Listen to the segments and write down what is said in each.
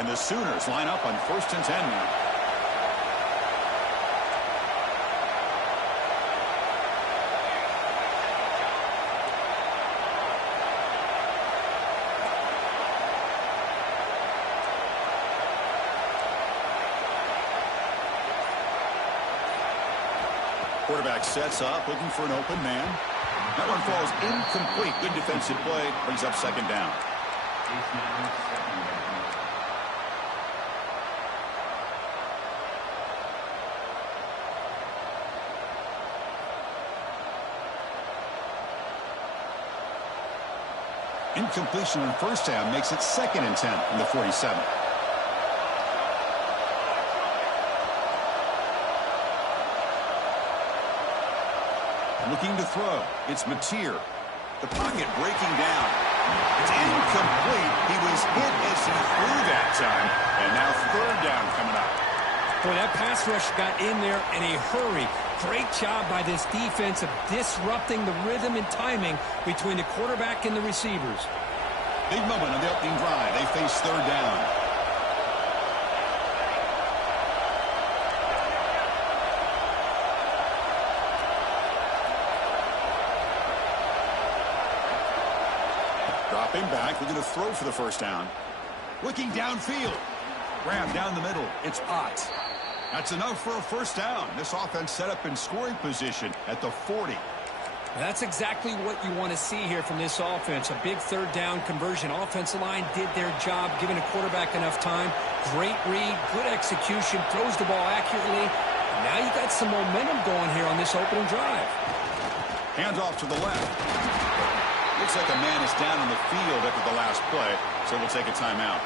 And the Sooners line up on 1st and 10 now. Quarterback sets up, looking for an open man. That one falls incomplete. Good defensive play. Brings up 2nd down. Incompletion on 1st down makes it 2nd and 10 from the 47. Looking to throw. It's Mateer. The pocket breaking down. It's incomplete. He was hit as he threw that time. And now 3rd down coming up. Boy, that pass rush got in there in a hurry. Great job by this defense of disrupting the rhythm and timing between the quarterback and the receivers. Big moment on the opening drive. They face 3rd down. Dropping back, looking to throw for the 1st down. Looking downfield. Grab down the middle. It's Potts. That's enough for a 1st down. This offense set up in scoring position at the 40. That's exactly what you want to see here from this offense. A big 3rd down conversion. Offensive line did their job, giving a quarterback enough time. Great read, good execution, throws the ball accurately. And now you got some momentum going here on this opening drive. Hands off to the left. Looks like a man is down on the field after the last play, so we'll take a timeout.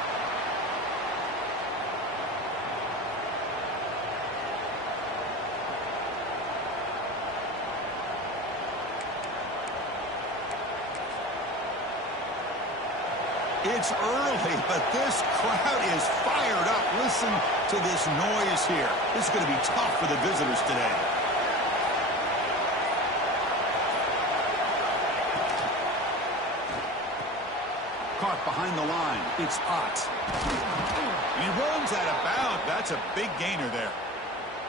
It's early, but this crowd is fired up. Listen to this noise here. This is going to be tough for the visitors today. Caught behind the line. It's Potts. He runs out of bounds. That's a big gainer there.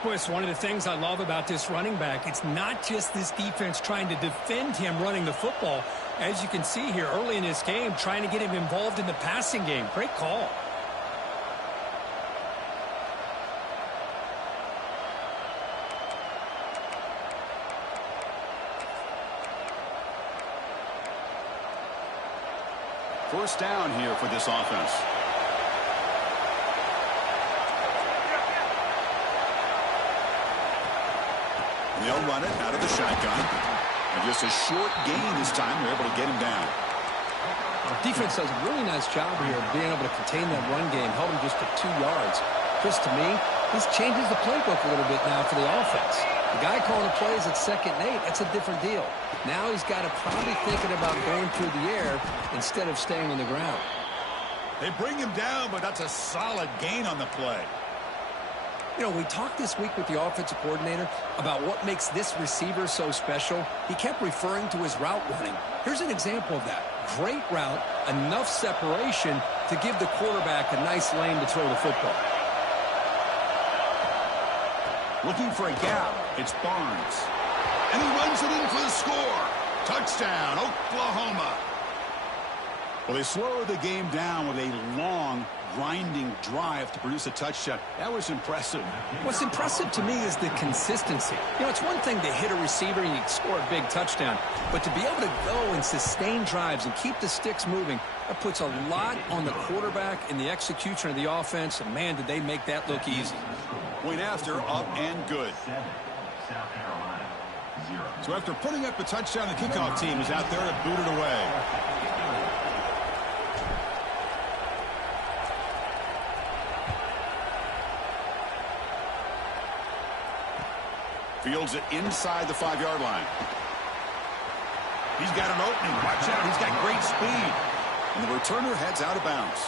Boy, it's one of the things I love about this running back. It's not just this defense trying to defend him running the football. As you can see here early in this game, trying to get him involved in the passing game. Great call. First down here for this offense. They'll run it out of the shotgun. And just a short gain this time. They're able to get him down. Defense does a really nice job here of being able to contain that run game. Held him just to 2 yards. Chris, to me, this changes the playbook a little bit now for the offense. The guy calling the plays at 2nd and 8, that's a different deal. Now he's got to probably thinking about going through the air instead of staying on the ground. They bring him down, but that's a solid gain on the play. You know, we talked this week with the offensive coordinator about what makes this receiver so special. He kept referring to his route running. Here's an example of that. Great route, enough separation to give the quarterback a nice lane to throw the football. Looking for a gap. It's Barnes. And he runs it in for the score. Touchdown, Oklahoma. Well, they slow the game down with a long, grinding drive to produce a touchdown. That was impressive. What's impressive to me is the consistency. You know, it's one thing to hit a receiver and you score a big touchdown, but to be able to go and sustain drives and keep the sticks moving, that puts a lot on the quarterback in the execution of the offense, and man, did they make that look easy. Point after, up and good. So after putting up a touchdown, the kickoff team is out there to boot it away. Fields it inside the 5-yard line. He's got an opening. Watch out. He's got great speed. And the returner heads out of bounds.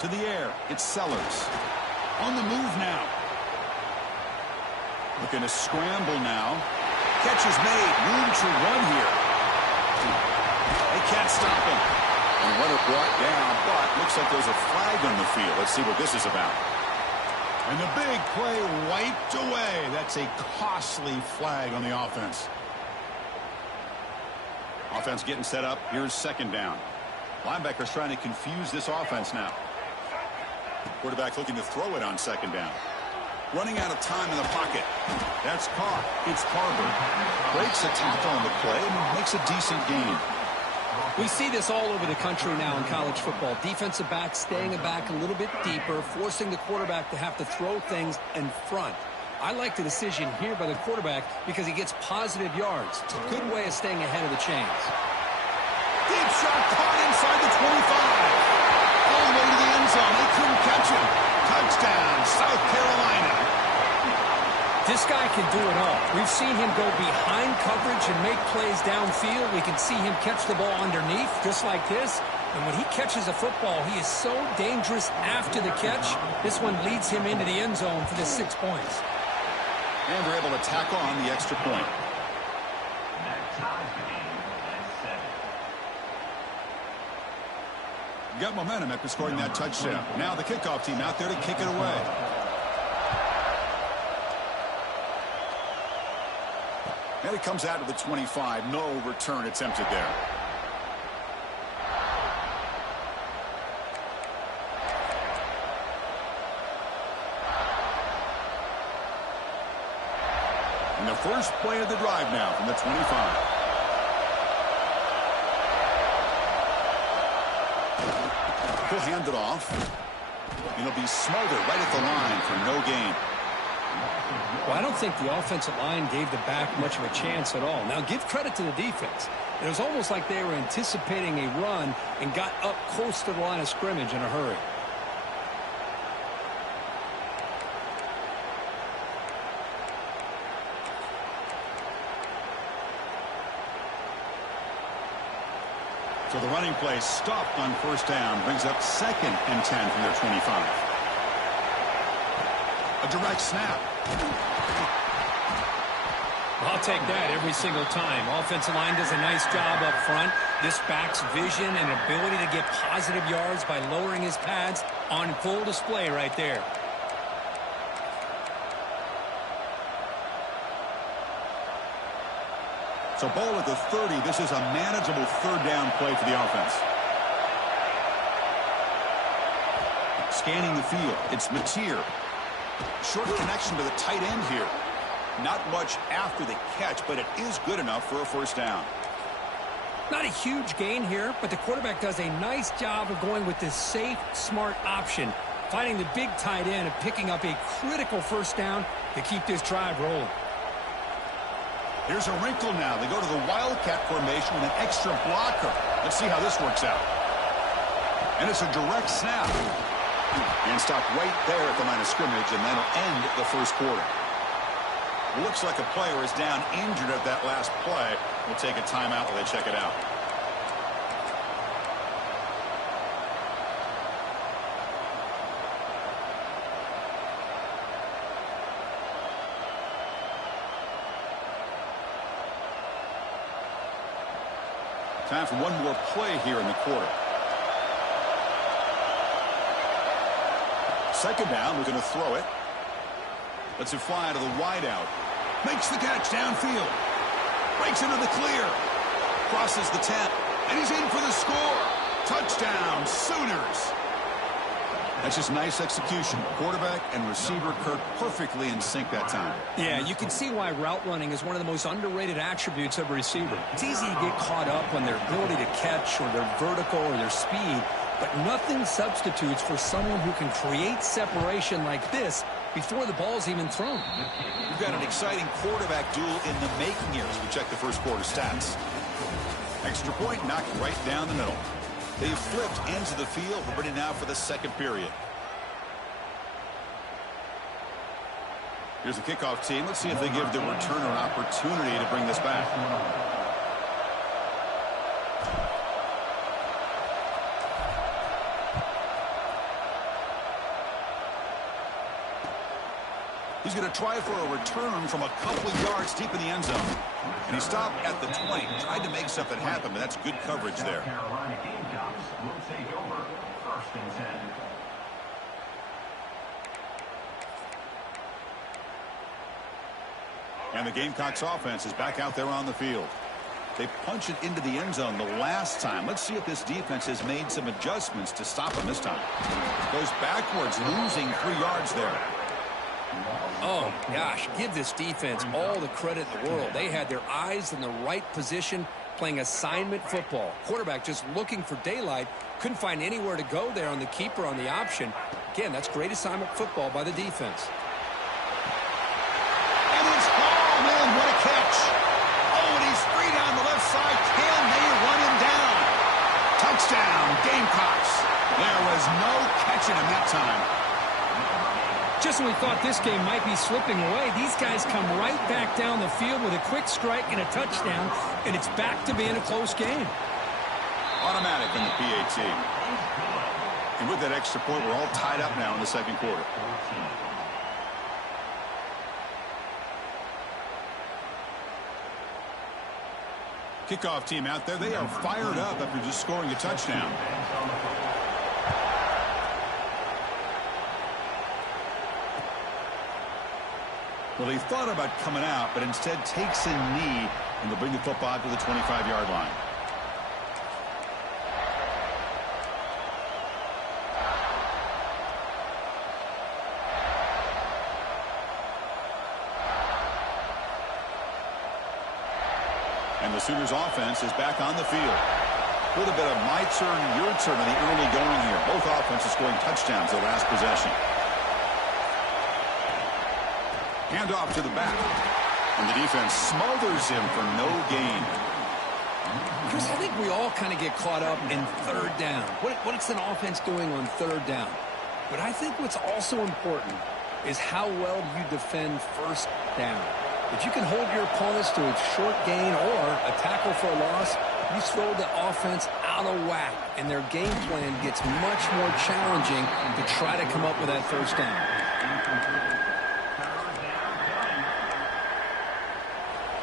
To the air, it's Sellers. On the move now. Looking to scramble now. Catch is made. Room to run here. They can't stop him. And runner brought down, but looks like there's a flag on the field. Let's see what this is about. And the big play wiped away. That's a costly flag on the offense. Offense getting set up. Here's second down. Linebackers trying to confuse this offense now. Quarterback looking to throw it on second down. Running out of time in the pocket. That's caught. It's Carver. Breaks a tackle on the play and makes a decent gain. We see this all over the country now in college football. Defensive backs staying back a little bit deeper, forcing the quarterback to have to throw things in front. I like the decision here by the quarterback because he gets positive yards. It's a good way of staying ahead of the chains. Deep shot caught inside the 25. All the way to the end zone. They couldn't catch him. Touchdown, South Carolina. This guy can do it all. We've seen him go behind coverage and make plays downfield. We can see him catch the ball underneath, just like this. And when he catches a football, he is so dangerous after the catch. This one leads him into the end zone for the 6 points. And they're able to tack on the extra point. Got momentum after scoring that touchdown. Now the kickoff team out there to kick it away. And it comes out to the 25. No return attempted there. And the first play of the drive now from the 25. He'll hand it off. And he'll be smothered right at the line for no gain. Well, I don't think the offensive line gave the back much of a chance at all. Now, give credit to the defense. It was almost like they were anticipating a run and got up close to the line of scrimmage in a hurry. So the running play stopped on first down, brings up 2nd and 10 from their 25. A direct snap. I'll take that every single time. Offensive line does a nice job up front. This back's vision and ability to get positive yards by lowering his pads on full display right there. So ball at the 30. This is a manageable third down play for the offense. Scanning the field. It's Mateer. Short connection to the tight end here. Not much after the catch, but it is good enough for a first down. Not a huge gain here, but the quarterback does a nice job of going with this safe, smart option, finding the big tight end and picking up a critical first down to keep this drive rolling. Here's a wrinkle now. They go to the Wildcat formation with an extra blocker. Let's see how this works out. And it's a direct snap. And stopped right there at the line of scrimmage, and that'll end the first quarter. Looks like a player is down injured at that last play. We'll take a timeout while they check it out. Time for one more play here in the quarter. Second down, we're going to throw it. Lets it fly to the wideout. Makes the catch downfield. Breaks into the clear. Crosses the 10. And he's in for the score. Touchdown, Sooners. That's just nice execution. Quarterback and receiver Kirk perfectly in sync that time. Yeah, you can see why route running is one of the most underrated attributes of a receiver. It's easy to get caught up on their ability to catch or their vertical or their speed, but nothing substitutes for someone who can create separation like this before the ball's even thrown. We've got an exciting quarterback duel in the making here as we check the first quarter stats. Extra point knocked right down the middle. They've flipped ends of the field. We're ready now for the second period. Here's the kickoff team. Let's see if they give the returner an opportunity to bring this back. He's going to try for a return from a couple of yards deep in the end zone. And he stopped at the 20. Tried to make something happen, but that's good coverage there. Carolina Gamecocks will take over 1st and 10. And the Gamecocks offense is back out there on the field. They punched it into the end zone the last time. Let's see if this defense has made some adjustments to stop him this time. Goes backwards, losing 3 yards there. Oh, gosh, give this defense all the credit in the world. They had their eyes in the right position, playing assignment football. Quarterback just looking for daylight. Couldn't find anywhere to go there on the keeper on the option. Again, that's great assignment football by the defense. And it's home in. What a catch. Oh, and he's free down the left side. Can they run him down? Touchdown, Gamecocks. There was no catching him that time. Just when we thought this game might be slipping away, these guys come right back down the field with a quick strike and a touchdown, and it's back to being a close game. Automatic in the PAT. And with that extra point, we're all tied up now in the second quarter. Kickoff team out there, they are fired up after just scoring a touchdown. Well, he thought about coming out, but instead takes a knee, and they'll bring the football to the 25-yard line. And the Sooners offense is back on the field. A little bit of my turn, your turn in the early going here. Both offenses scoring touchdowns the last possession. Hand off to the back. And the defense smothers him for no gain. Chris, I think we all kind of get caught up in third down. What's an offense doing on third down? But I think what's also important is how well you defend first down. If you can hold your opponents to a short gain or a tackle for a loss, you throw the offense out of whack, and their game plan gets much more challenging to try to come up with that first down.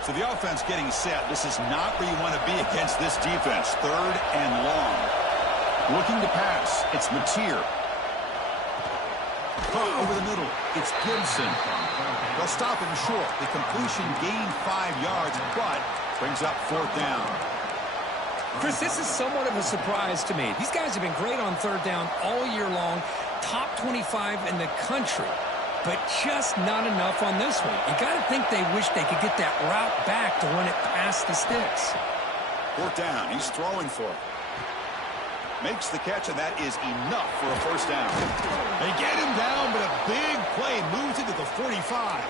So the offense getting set. This is not where you want to be against this defense. Third and long. Looking to pass. It's Mateer. Over the middle. It's Gibson. They'll stop him short. The completion gained 5 yards, but brings up 4th down. Chris, this is somewhat of a surprise to me. These guys have been great on third down all year long. Top 25 in the country. But just not enough on this one. You got to think they wish they could get that route back to run it past the sticks. 4th down. He's throwing for it. Makes the catch, and that is enough for a first down. They get him down, but a big play moves into the 45.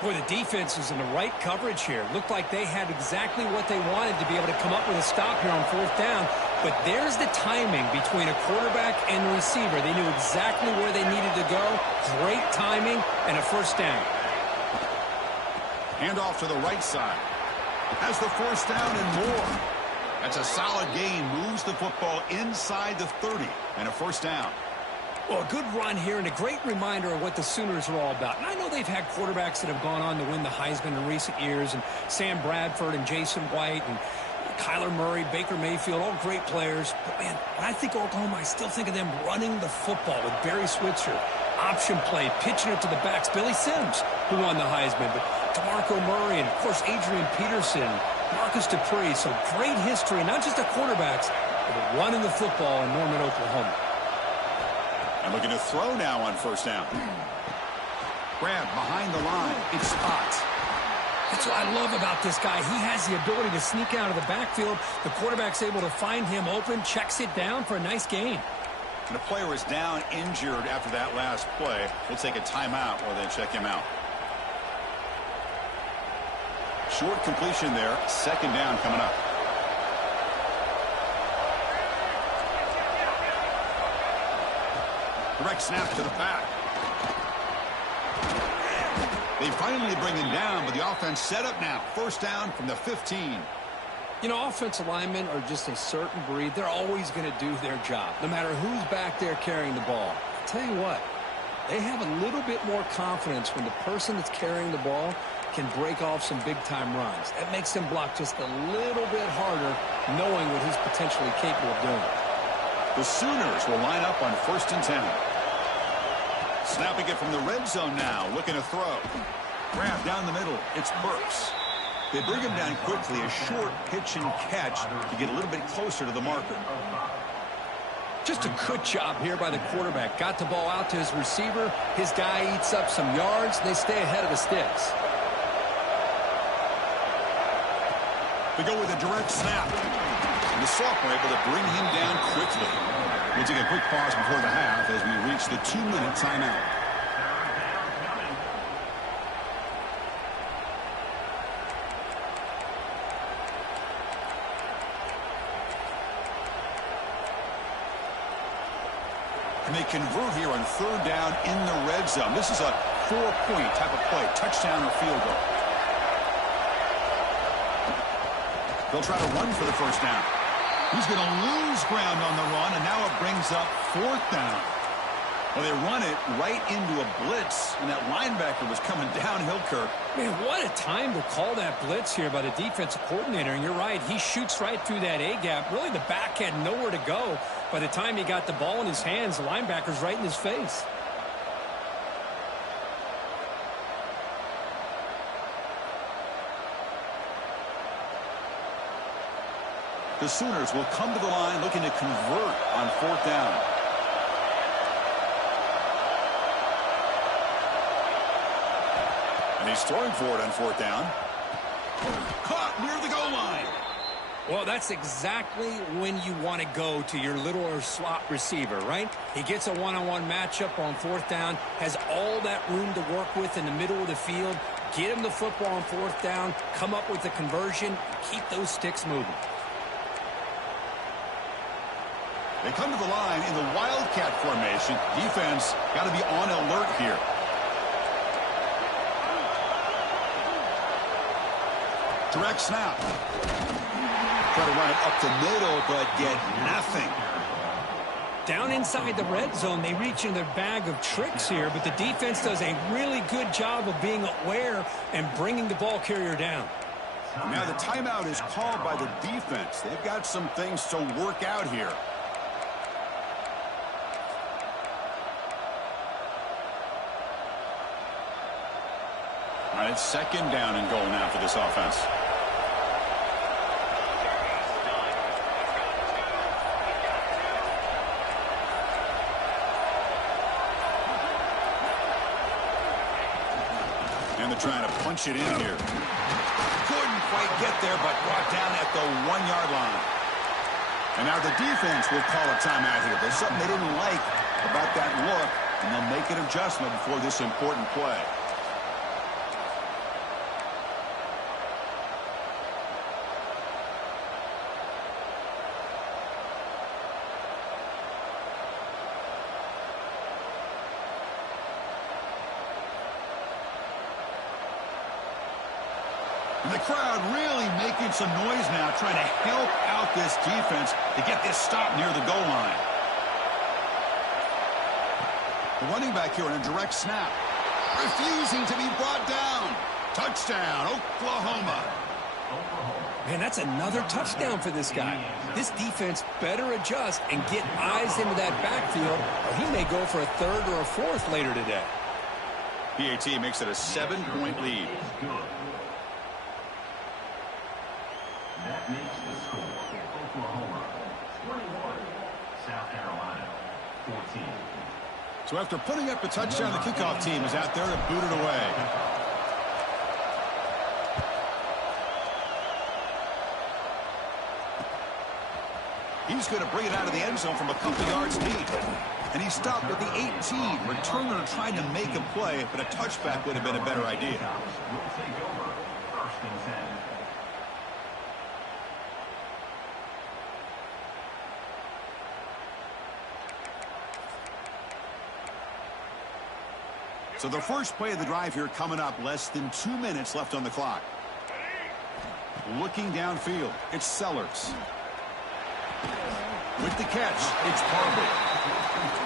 Boy, the defense was in the right coverage here. Looked like they had exactly what they wanted to be able to come up with a stop here on 4th down. But there's the timing between a quarterback and the receiver. They knew exactly where they needed to go. Great timing and a first down. Handoff to the right side. Has the first down and more. That's a solid gain. Moves the football inside the 30 and a first down. Well, a good run here and a great reminder of what the Sooners are all about. And I know they've had quarterbacks that have gone on to win the Heisman in recent years, and Sam Bradford and Jason White and Kyler Murray, Baker Mayfield, all great players. But, man, when I think Oklahoma, I still think of them running the football with Barry Switzer. Option play, pitching it to the backs. Billy Sims, who won the Heisman, but DeMarco Murray and, of course, Adrian Peterson, Marcus Dupree. So great history, not just the quarterbacks, but running the football in Norman, Oklahoma. And looking to throw now on first down. Grab behind the line. It's Spots. That's what I love about this guy. He has the ability to sneak out of the backfield. The quarterback's able to find him open, checks it down for a nice gain. And the player is down injured after that last play. We'll take a timeout or then check him out. Short completion there. Second down coming up. Direct snap to the back. They finally bring him down, but the offense set up now. First down from the 15. You know, offensive linemen are just a certain breed. They're always going to do their job, no matter who's back there carrying the ball. I'll tell you what, They have a little bit more confidence when the person that's carrying the ball can break off some big-time runs. That makes them block just a little bit harder, knowing what he's potentially capable of doing. The Sooners will line up on 1st and 10. Snapping it from the red zone now, looking to throw. Grab down the middle. It's Burks. They bring him down quickly, a short pitch and catch to get a little bit closer to the marker. Just a good job here by the quarterback. Got the ball out to his receiver. His guy eats up some yards. They stay ahead of the sticks. They go with a direct snap. And the sophomore able to bring him down quickly. We'll take a quick pause before the half as we reach the 2-minute timeout. And they convert here on 3rd down in the red zone. This is a 4-point type of play, touchdown or field goal. They'll try to run for the 1st down. He's going to lose ground on the run, and now it brings up 4th down. Well, they run it right into a blitz, and that linebacker was coming downhill, Kirk. Man, what a time to call that blitz here by the defensive coordinator. And you're right, he shoots right through that A-gap. Really, the back had nowhere to go. By the time he got the ball in his hands, the linebacker's right in his face. The Sooners will come to the line looking to convert on 4th down. And he's throwing for it on 4th down. Caught near the goal line. Well, that's exactly when you want to go to your little or slot receiver, right? He gets a one-on-one matchup on 4th down, has all that room to work with in the middle of the field. Get him the football on 4th down, come up with the conversion, keep those sticks moving. They come to the line in the Wildcat formation. Defense got to be on alert here. Direct snap. Try to run it up the middle, but get nothing. Down inside the red zone, they reach in their bag of tricks here, but the defense does a really good job of being aware and bringing the ball carrier down. Now the timeout is called by the defense. They've got some things to work out here. All right, it's 2nd down and goal now for this offense. And they're trying to punch it in here. Couldn't quite get there, but brought down at the 1-yard line. And now the defense will call a timeout here. There's something they didn't like about that look, and they'll make an adjustment before this important play. And the crowd really making some noise now, trying to help out this defense to get this stop near the goal line. The running back here on a direct snap. Refusing to be brought down. Touchdown, Oklahoma. Man, that's another touchdown for this guy. This defense better adjust and get eyes into that backfield, or he may go for a 3rd or a 4th later today. PAT makes it a 7-point lead. That makes the score Oklahoma 21, South Carolina 14. So after putting up a touchdown, the kickoff team is out there to boot it away. He's going to bring it out of the end zone from a couple yards deep. And he stopped at the 18. Returner trying to make a play, but a touchback would have been a better idea. Will take over 1st and 10. So the first play of the drive here coming up, less than 2 minutes left on the clock. Looking downfield, it's Sellers. With the catch, it's Barber.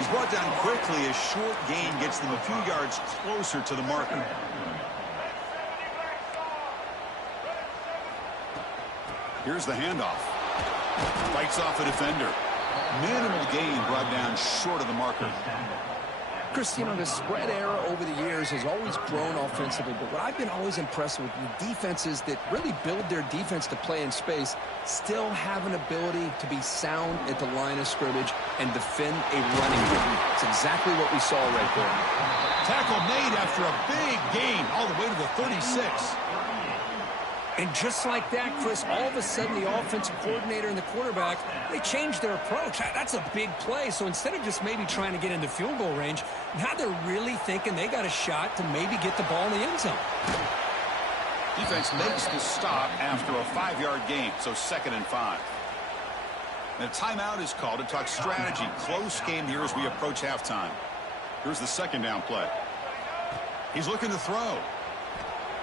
He's brought down quickly. A short gain gets them a few yards closer to the marker. Here's the handoff. Fights off a defender. Minimal gain brought down short of the marker. Chris, you know, the spread era over the years has always grown offensively, but what I've been always impressed with the defenses that really build their defense to play in space still have an ability to be sound at the line of scrimmage and defend a running game. It's exactly what we saw right there. Tackle made after a big gain all the way to the 36. And just like that, Chris, all of a sudden the offensive coordinator and the quarterback, they changed their approach. That's a big play. So instead of just maybe trying to get into field goal range, now they're really thinking they got a shot to maybe get the ball in the end zone. Defense makes the stop after a 5-yard gain, so 2nd and 5. And a timeout is called to talk strategy. Close game here as we approach halftime. Here's the 2nd down play. He's looking to throw.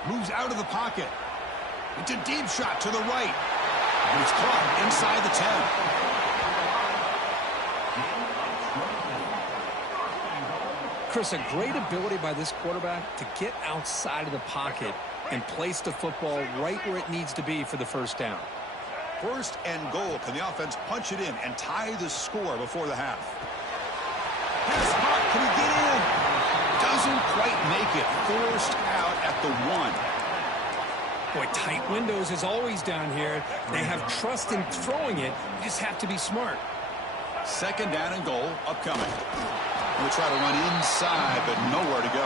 Moves out of the pocket. It's a deep shot to the right. And it's caught inside the 10. Chris, a great ability by this quarterback to get outside of the pocket and place the football right where it needs to be for the first down. 1st and goal. Can the offense punch it in and tie the score before the half? Pass hot. Can he get in? Doesn't quite make it. Forced out at the 1. Boy, tight windows is always down here. They have trust in throwing it. You just have to be smart. 2nd down and goal upcoming. We'll try to run inside, but nowhere to go.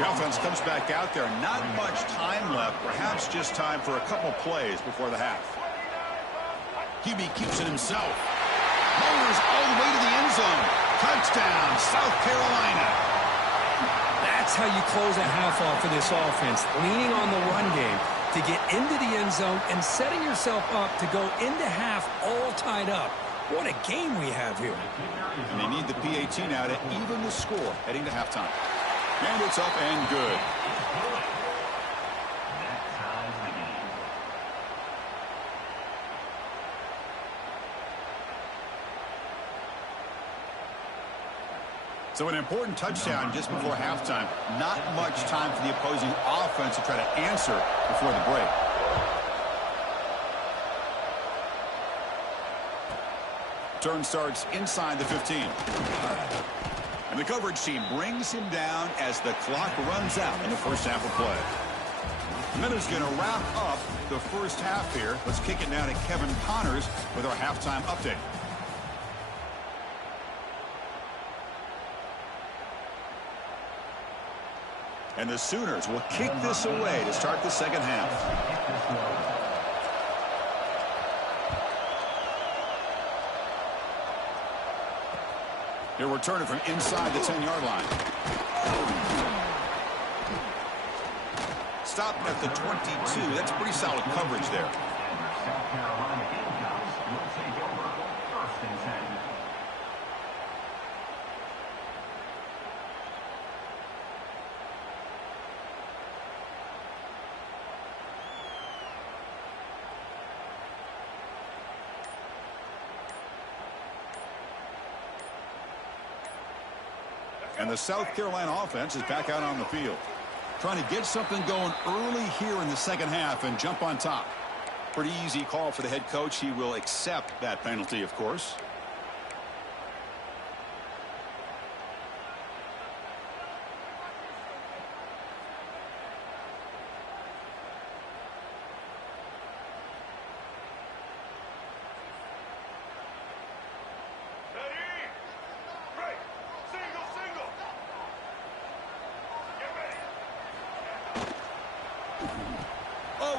The offense comes back out there. Not much time left. Perhaps just time for a couple plays before the half. QB keeps it himself. Motors all the way to the end zone. Touchdown, South Carolina. That's how you close a half off for this offense, leaning on the run game to get into the end zone and setting yourself up to go into half all tied up. What a game we have here. And they need the PAT now to even the score heading to halftime. And it's up and good. So an important touchdown just before halftime. Not much time for the opposing offense to try to answer before the break. Turn starts inside the 15. And the coverage team brings him down as the clock runs out in the first half of play. Minutes going to wrap up the first half here. Let's kick it now to Kevin Connors with our halftime update. And the Sooners will kick this away to start the second half. They're returning from inside the 10-yard line. Stopped at the 22. That's pretty solid coverage there. South Carolina Gamecocks will take over 1st and 10. And the South Carolina offense is back out on the field. Trying to get something going early here in the second half and jump on top. Pretty easy call for the head coach. He will accept that penalty, of course.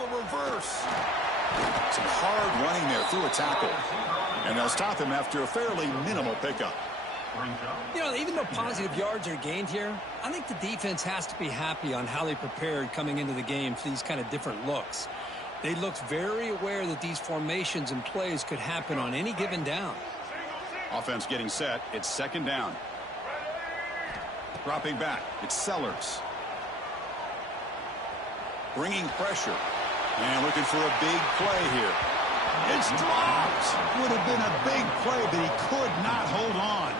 Reverse. Some hard running there through a tackle. And they'll stop him after a fairly minimal pickup. You know, even though positive yards are gained here, I think the defense has to be happy on how they prepared coming into the game for these kind of different looks. They looked very aware that these formations and plays could happen on any given down. Offense getting set. It's 2nd down. Dropping back. It's Sellers. Bringing pressure. And looking for a big play here. It's dropped. Would have been a big play, but he could not hold on.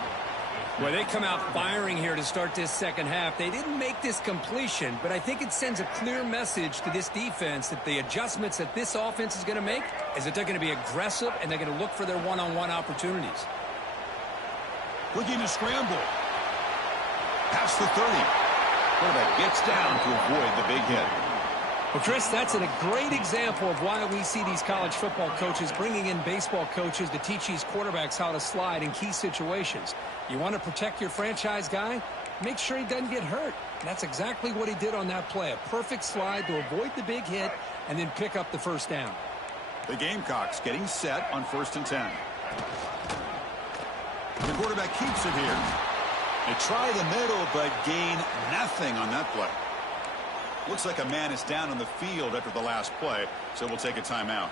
Well, they come out firing here to start this second half. They didn't make this completion, but I think it sends a clear message to this defense that the adjustments that this offense is going to make is that they're going to be aggressive and they're going to look for their one-on-one opportunities. Looking to scramble. Past the 30. Quarterback gets down to avoid the big hit. Well, Chris, that's a great example of why we see these college football coaches bringing in baseball coaches to teach these quarterbacks how to slide in key situations. You want to protect your franchise guy? Make sure he doesn't get hurt. And that's exactly what he did on that play. A perfect slide to avoid the big hit and then pick up the first down. The Gamecocks getting set on 1st and 10. The quarterback keeps it here. They try the middle, but gain nothing on that play. Looks like a man is down on the field after the last play, so we'll take a timeout.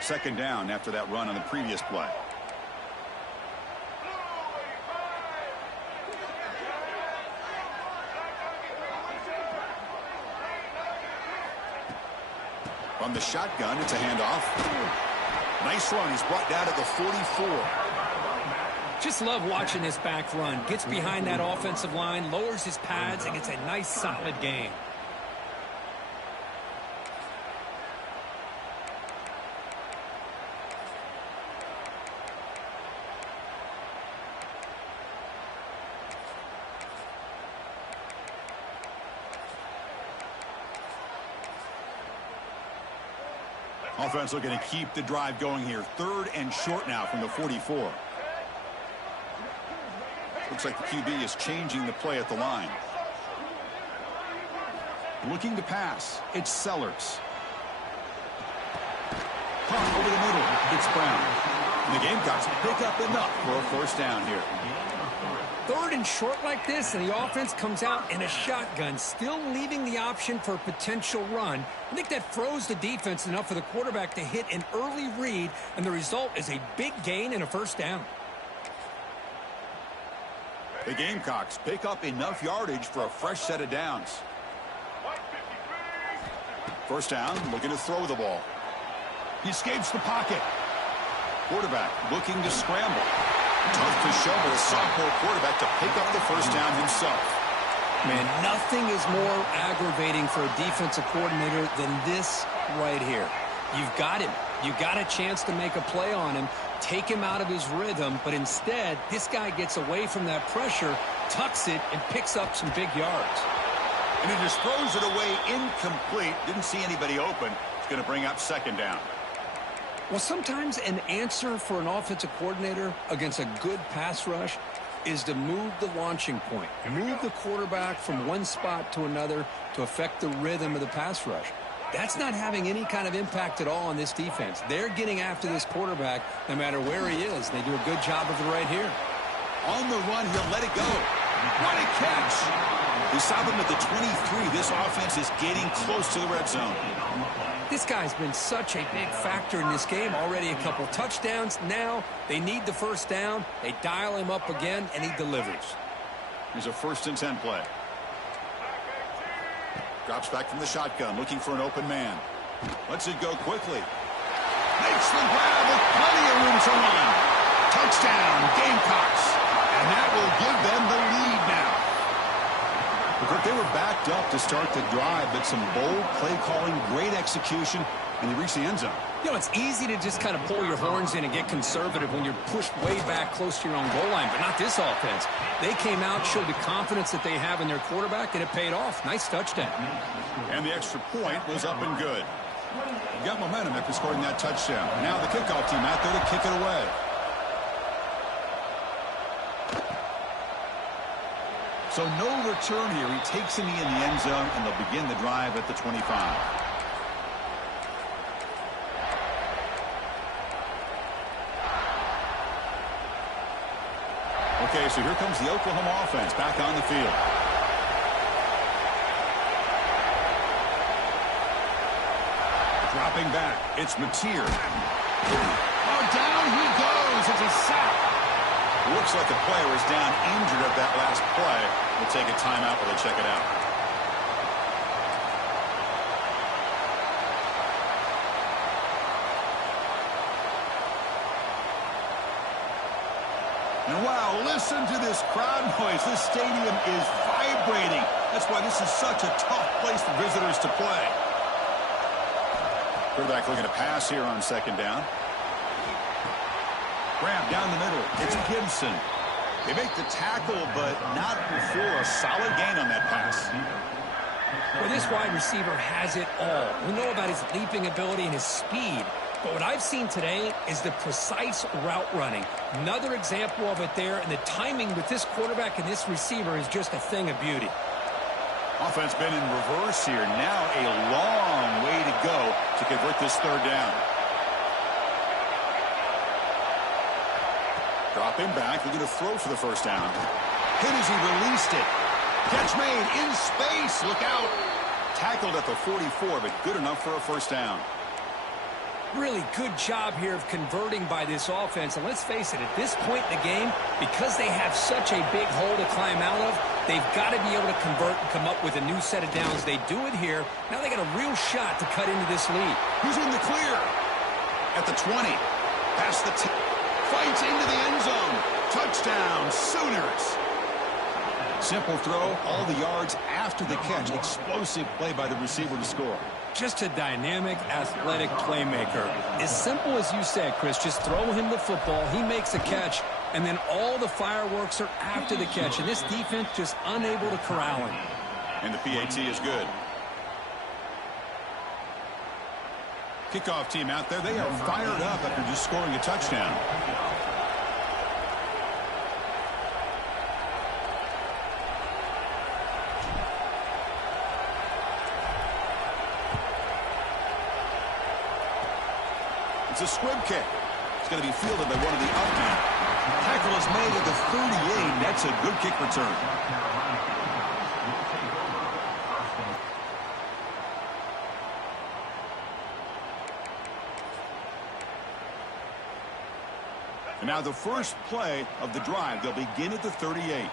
Second down after that run on the previous play. From the shotgun, it's a handoff. Nice run. He's brought down at the 44. Just love watching this back run. Gets behind that offensive line, lowers his pads, and gets a nice, solid gain. Offense looking to keep the drive going here. 3rd and short now from the 44. Looks like the QB is changing the play at the line. Looking to pass. It's Sellers. Punt over the middle. It's Brown. And the Gamecocks pick up enough for a first down here. 3rd and short like this, and the offense comes out in a shotgun, still leaving the option for a potential run. I think that froze the defense enough for the quarterback to hit an early read, and the result is a big gain and a first down. The Gamecocks pick up enough yardage for a fresh set of downs. First down, looking to throw the ball. He escapes the pocket. Quarterback looking to scramble. Tough to shovel a sophomore quarterback to pick up the first down himself. Man, nothing is more aggravating for a defensive coordinator than this right here. You've got him. You've got a chance to make a play on him, take him out of his rhythm, but instead, this guy gets away from that pressure, tucks it, and picks up some big yards. And he just throws it away incomplete. Didn't see anybody open. It's going to bring up second down. Well, sometimes an answer for an offensive coordinator against a good pass rush is to move the launching point, move the quarterback from one spot to another to affect the rhythm of the pass rush. That's not having any kind of impact at all on this defense. They're getting after this quarterback no matter where he is. They do a good job of it right here. On the run, he'll let it go. What a catch. We saw them at the 23. This offense is getting close to the red zone. This guy's been such a big factor in this game. Already a couple touchdowns. Now they need the first down. They dial him up again, and he delivers. Here's a 1st and 10 play. Drops back from the shotgun, looking for an open man. Lets it go quickly. Makes the grab with plenty of room to run. Touchdown, Gamecocks. And that will give them the lead now. They were backed up to start the drive, but some bold play calling, great execution, and they reached the end zone. You know, it's easy to just kind of pull your horns in and get conservative when you're pushed way back close to your own goal line, but not this offense. They came out, showed the confidence that they have in their quarterback, and it paid off. Nice touchdown. And the extra point was up and good. Got momentum after scoring that touchdown. Now the kickoff team out there to kick it away. So no return here. He takes a knee in the end zone, and they'll begin the drive at the 25. Okay, so here comes the Oklahoma offense back on the field. Dropping back, it's Mateer. Oh, down he goes. It's a sack. Looks like the player is down injured at that last play. We'll take a timeout while they check it out. And wow, listen to this crowd noise. This stadium is vibrating. That's why this is such a tough place for visitors to play. Quarterback looking to pass here on second down. Grab down the middle. It's Gibson. They make the tackle, but not before a solid gain on that pass. Well, this wide receiver has it all. We know about his leaping ability and his speed. But what I've seen today is the precise route running. Another example of it there, and the timing with this quarterback and this receiver is just a thing of beauty. Offense been in reverse here. Now a long way to go to convert this third down. Drop him back. Looking to throw for the first down. Hit as he released it. Catch made in space. Look out. Tackled at the 44, but good enough for a first down. Really good job here of converting by this offense. And let's face it, at this point in the game, because they have such a big hole to climb out of, they've got to be able to convert and come up with a new set of downs. They do it here. Now they got a real shot to cut into this lead. Who's in the clear? At the 20. Past the 10. Fights into the end zone. Touchdown, Sooners. Simple throw, all the yards after the catch. Explosive play by the receiver to score. Just a dynamic, athletic playmaker. As simple as you said, Chris, just throw him the football, he makes a catch, and then all the fireworks are after the catch. And this defense just unable to corral him. And the PAT is good. Kickoff team out there, they are fired up after just scoring a touchdown. It's a squib kick. It's going to be fielded by one of the up men. Tackle is made at the 38. That's a good kick return. And now the first play of the drive. They'll begin at the 38.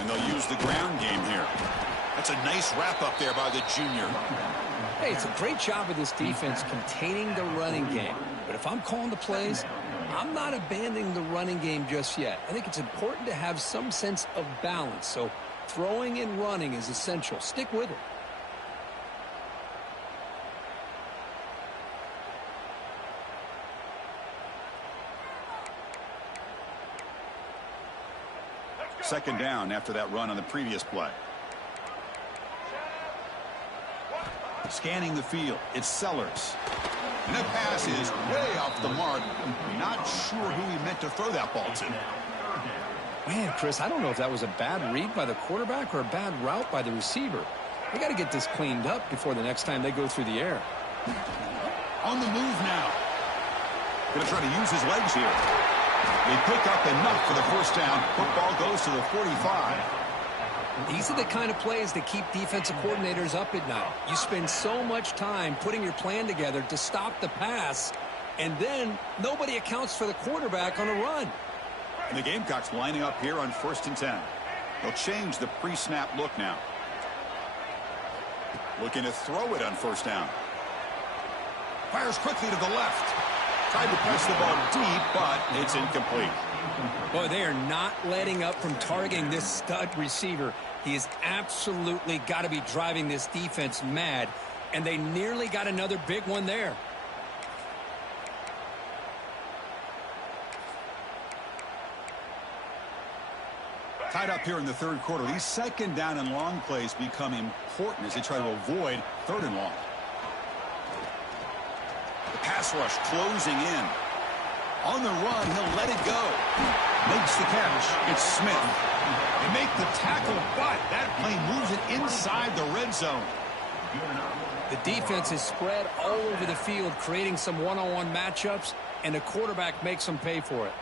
And they'll use the ground game here. That's a nice wrap up there by the junior. Hey, it's a great job of this defense containing the running game. But if I'm calling the plays, I'm not abandoning the running game just yet. I think it's important to have some sense of balance. So throwing and running is essential. Stick with it. Second down after that run on the previous play. Scanning the field, it's Sellers. And that pass is way off the mark. Not sure who he meant to throw that ball to. Man, Chris, I don't know if that was a bad read by the quarterback or a bad route by the receiver. They got to get this cleaned up before the next time they go through the air. On the move now. Going to try to use his legs here. They pick up enough for the first down. Football goes to the 45. These are the kind of plays that keep defensive coordinators up at night. You spend so much time putting your plan together to stop the pass, and then nobody accounts for the quarterback on a run. And the Gamecocks lining up here on 1st and 10. They'll change the pre-snap look now. Looking to throw it on first down. Fires quickly to the left. Tried to press the ball deep, but it's incomplete. Boy, they are not letting up from targeting this stud receiver. He has absolutely got to be driving this defense mad, and they nearly got another big one there. Tied up here in the third quarter. These second down and long plays become important as they try to avoid third and long. The pass rush closing in. On the run, he'll let it go. Makes the catch. It's Smith. They make the tackle, but that play moves it inside the red zone. The defense is spread all over the field, creating some one-on-one matchups, and the quarterback makes them pay for it.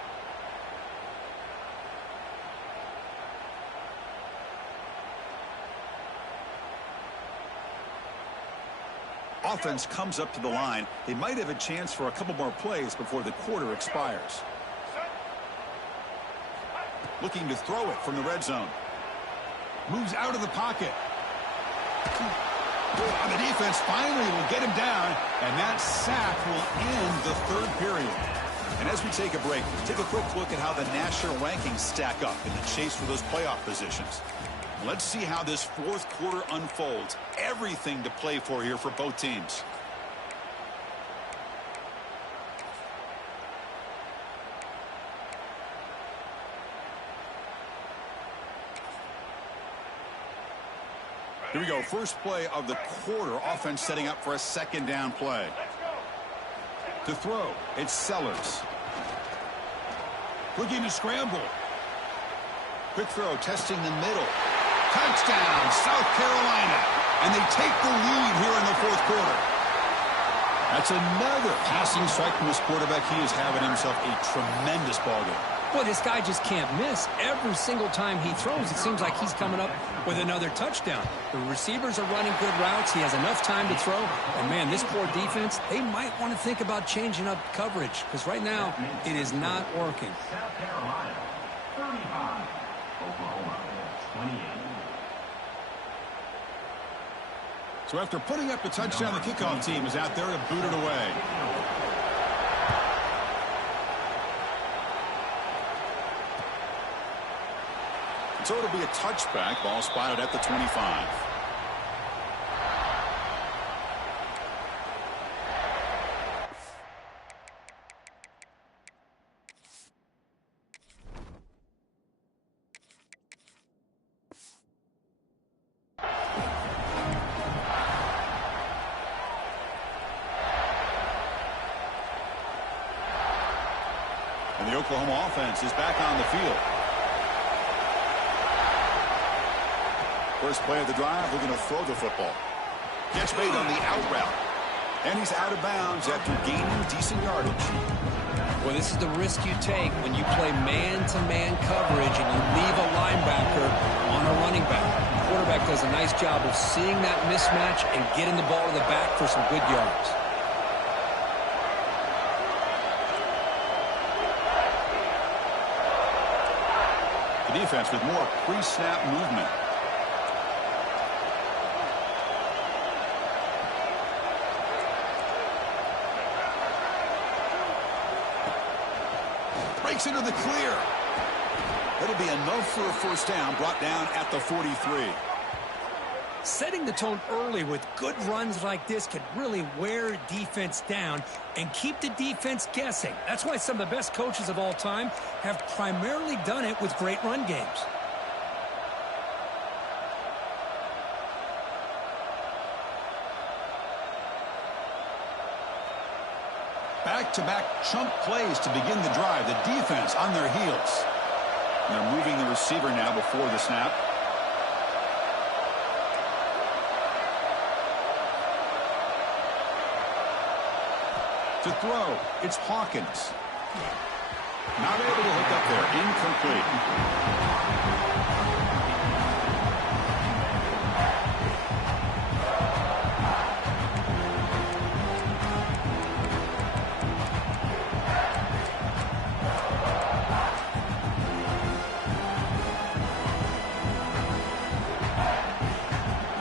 Offense comes up to the line. They might have a chance for a couple more plays before the quarter expires. Looking to throw it from the red zone. Moves out of the pocket. And the defense finally will get him down, and that sack will end the third period. And as we take a break, take a quick look at how the national rankings stack up in the chase for those playoff positions. Let's see how this fourth quarter unfolds. Everything to play for here for both teams. Here we go. First play of the quarter. Offense setting up for a second down play. To throw, it's Sellers. Looking to scramble. Quick throw, testing the middle. Touchdown, South Carolina. And they take the lead here in the fourth quarter. That's another passing strike from this quarterback. He is having himself a tremendous ballgame. Boy, this guy just can't miss. Every single time he throws, it seems like he's coming up with another touchdown. The receivers are running good routes. He has enough time to throw. And, man, this poor defense, they might want to think about changing up coverage because right now it is not working. South Carolina, 35. Oklahoma, 28. So after putting up the touchdown, the kickoff team is out there to boot it away. So it'll be a touchback. Ball spotted at the 25. And the Oklahoma offense is back on the field. First play of the drive, we're going to throw the football. Catch made on the out route. And he's out of bounds after gaining decent yardage. Well, this is the risk you take when you play man-to-man coverage and you leave a linebacker on a running back. The quarterback does a nice job of seeing that mismatch and getting the ball to the back for some good yards. The defense with more pre-snap movement. Breaks into the clear. That'll be enough for a first down, brought down at the 43. Setting the tone early with good runs like this can really wear defense down and keep the defense guessing. That's why some of the best coaches of all time have primarily done it with great run games. Back-to-back chunk plays to begin the drive. The defense on their heels. And they're moving the receiver now before the snap. To throw, it's Hawkins. Not able to hook up there. Incomplete.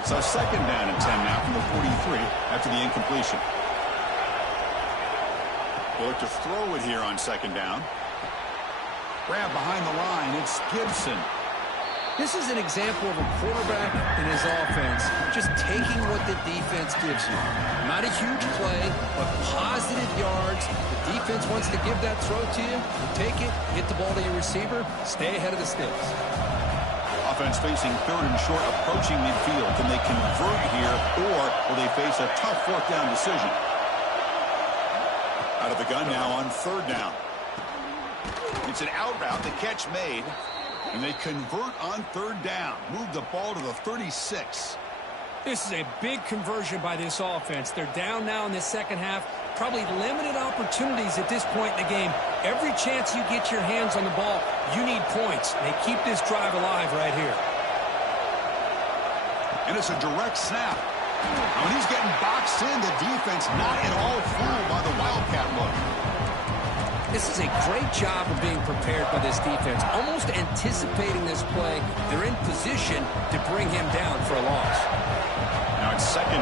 So second down and 10 now from the 43 after the incompletion. They'll look to throw it here on second down. Grab behind the line. It's Gibson. This is an example of a quarterback and his offense just taking what the defense gives you. Not a huge play, but positive yards. The defense wants to give that throw to you. You take it, get the ball to your receiver, stay ahead of the sticks. Offense facing third and short, approaching midfield. Can they convert here, or will they face a tough fourth down decision? Out of the gun now on third down. It's an out route. The catch made. And they convert on third down. Move the ball to the 36. This is a big conversion by this offense. They're down now in the second half. Probably limited opportunities at this point in the game. Every chance you get your hands on the ball, you need points. They keep this drive alive right here. And it's a direct snap. Now, when he's getting boxed in, the defense not at all fooled by the Wildcat look. This is a great job of being prepared by this defense. Almost anticipating this play, they're in position to bring him down for a loss. Now it's second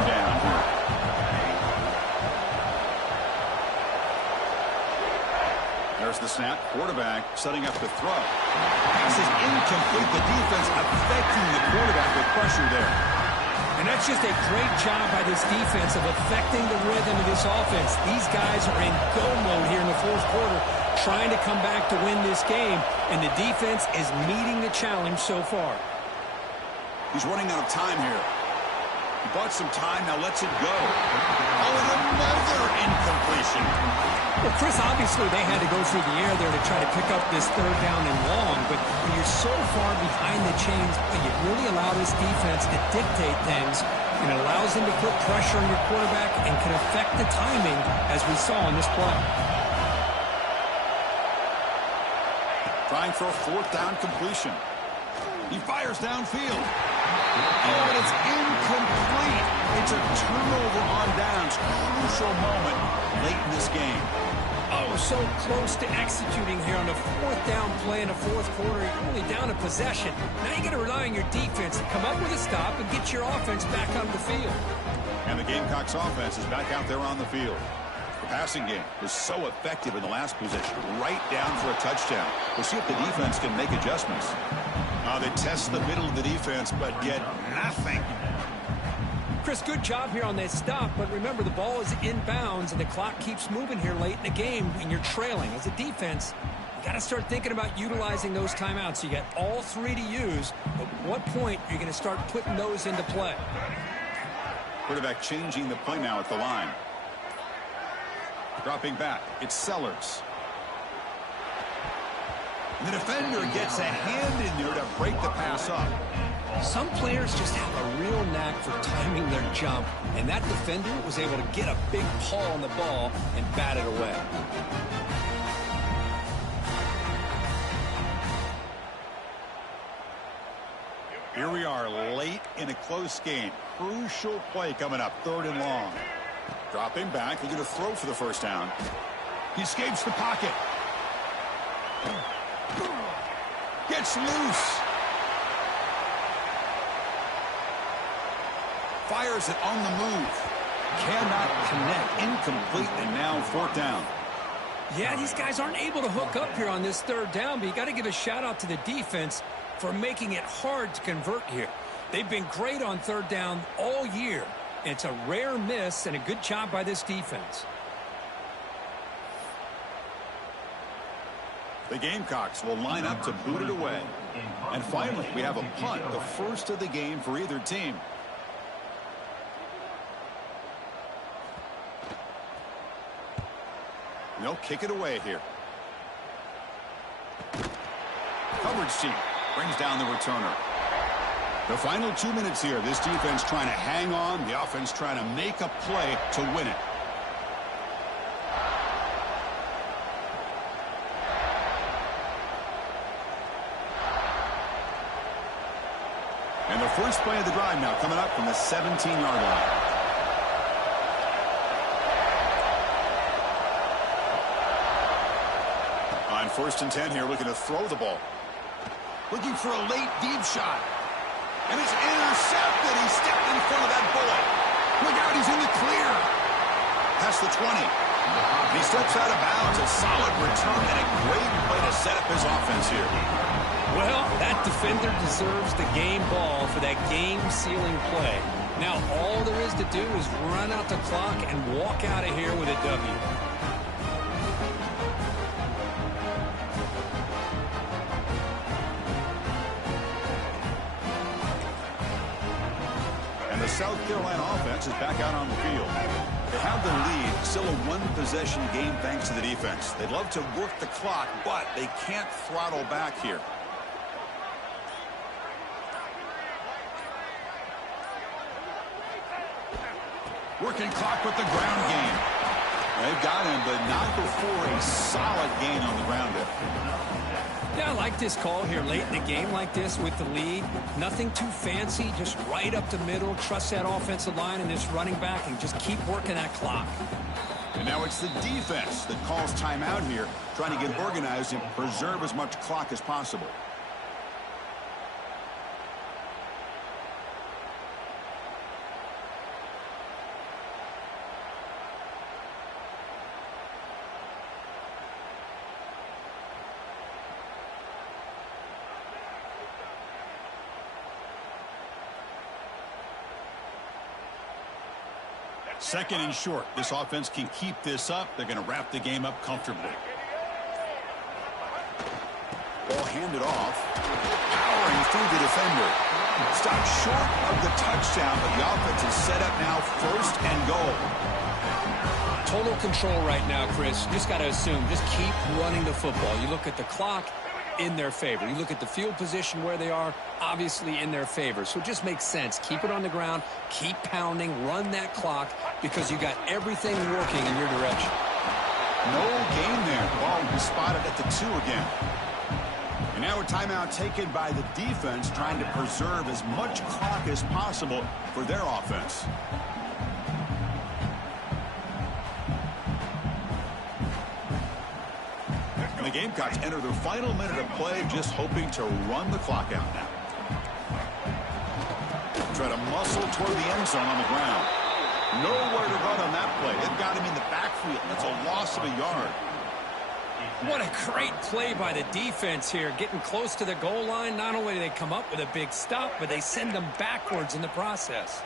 There's the snap. Quarterback setting up the throw. Pass is incomplete. The defense affecting the quarterback with pressure there. And that's just a great job by this defense of affecting the rhythm of this offense. These guys are in go mode here in the fourth quarter, trying to come back to win this game, and the defense is meeting the challenge so far. He's running out of time here. He bought some time, now lets it go. Oh, and another incompletion. Well, Chris, obviously they had to go through the air there to try to pick up this third down and long, but when you're so far behind the chains, you really allow this defense to dictate things, and it allows them to put pressure on your quarterback and can affect the timing, as we saw in this play. Trying for a fourth down completion. He fires downfield. Oh, and it's incomplete. It's a turnover on downs. Crucial moment late in this game. Oh, so close to executing here on the fourth down play in the fourth quarter. You're only down a possession. Now you got to rely on your defense to come up with a stop and get your offense back on the field. And the Gamecocks offense is back out there on the field. The passing game was so effective in the last possession, right down for a touchdown. We'll see if the defense can make adjustments. They test the middle of the defense, but get nothing. Chris, good job here on that stop, but remember, the ball is inbounds, and the clock keeps moving here late in the game, and you're trailing. As a defense, you got to start thinking about utilizing those timeouts. You got all three to use. At what point are you going to start putting those into play? Quarterback changing the play now at the line. Dropping back, it's Sellers. The defender gets a hand in there to break the pass up. Some players just have a real knack for timing their jump, and that defender was able to get a big paw on the ball and bat it away. Here we are late in a close game. Crucial play coming up, third and long. Dropping back, he's going to throw for the first down. He escapes the pocket. Gets loose. Fires it on the move. Cannot connect. Incomplete, and now fourth down. Yeah, these guys aren't able to hook up here on this third down, but you got to give a shout out to the defense for making it hard to convert here. They've been great on third down all year. It's a rare miss and a good job by this defense. The Gamecocks will line up to boot it away. And finally, we have a punt, the first of the game for either team. They'll kick it away here. Coverage team brings down the returner. The final 2 minutes here. This defense trying to hang on. The offense trying to make a play to win it. And the first play of the drive now coming up from the 17-yard line. On 1st and 10 here, looking to throw the ball. Looking for a late deep shot. And it's intercepted. He stepped in front of that bullet. Look out, he's in the clear. Past the 20. And he steps out of bounds. A solid return and a great way to set up his offense here. Well, that defender deserves the game ball for that game-sealing play. Now, all there is to do is run out the clock and walk out of here with a W. And the South Carolina offense is back out on the field. They have the lead, still a one-possession game thanks to the defense. They'd love to work the clock, but they can't throttle back here. Working clock with the ground game. They've got him, but not before a solid gain on the ground there. Yeah, I like this call here late in the game like this with the lead. Nothing too fancy, just right up the middle. Trust that offensive line and this running back and just keep working that clock. And now it's the defense that calls timeout here, trying to get organized and preserve as much clock as possible. 2nd and short. This offense can keep this up. They're going to wrap the game up comfortably. Ball handed off. Powering through the defender. Stopped short of the touchdown, but the offense is set up now 1st and goal. Total control right now, Chris. You just got to assume. Just keep running the football. You look at the clock, in their favor. You look at the field position where they are, obviously in their favor. So it just makes sense. Keep it on the ground. Keep pounding. Run that clock because you got everything working in your direction. No gain there. Ball was spotted at the 2 again. And now a timeout taken by the defense, trying to preserve as much clock as possible for their offense. And the Gamecocks enter their final minute of play, just hoping to run the clock out now. Try to muscle toward the end zone on the ground. Nowhere to run on that play. They've got him in the backfield. That's a loss of a yard. What a great play by the defense here. Getting close to the goal line, not only do they come up with a big stop, but they send them backwards in the process.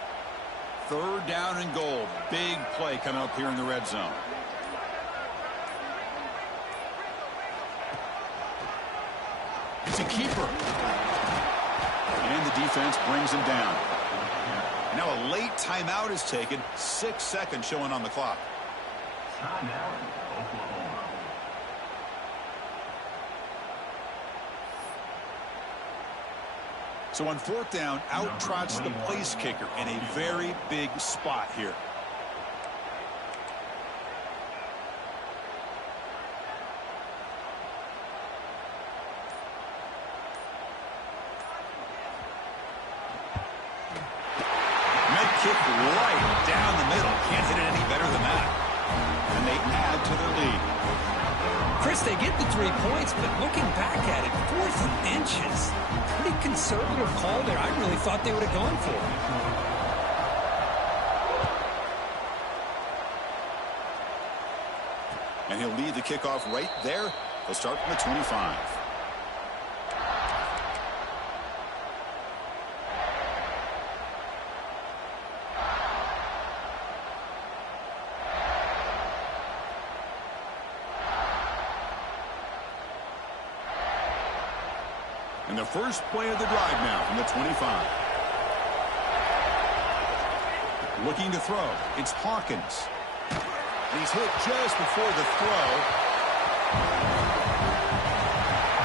3rd down and goal. Big play coming up here in the red zone. It's a keeper. And the defense brings him down. Now a late timeout is taken. 6 seconds showing on the clock. Timeout, Oklahoma. So on 4th down, out trots the place kicker in a very big spot here. Kick right down the middle. Can't hit it any better than that. And they add to their lead. Chris, they get the 3 points, but looking back at it, 4th and inches. Pretty conservative call there. I really thought they would have gone for it. And he'll lead the kickoff right there. They'll start from the 25. And the first play of the drive now from the 25. Looking to throw. It's Hawkins. And he's hit just before the throw.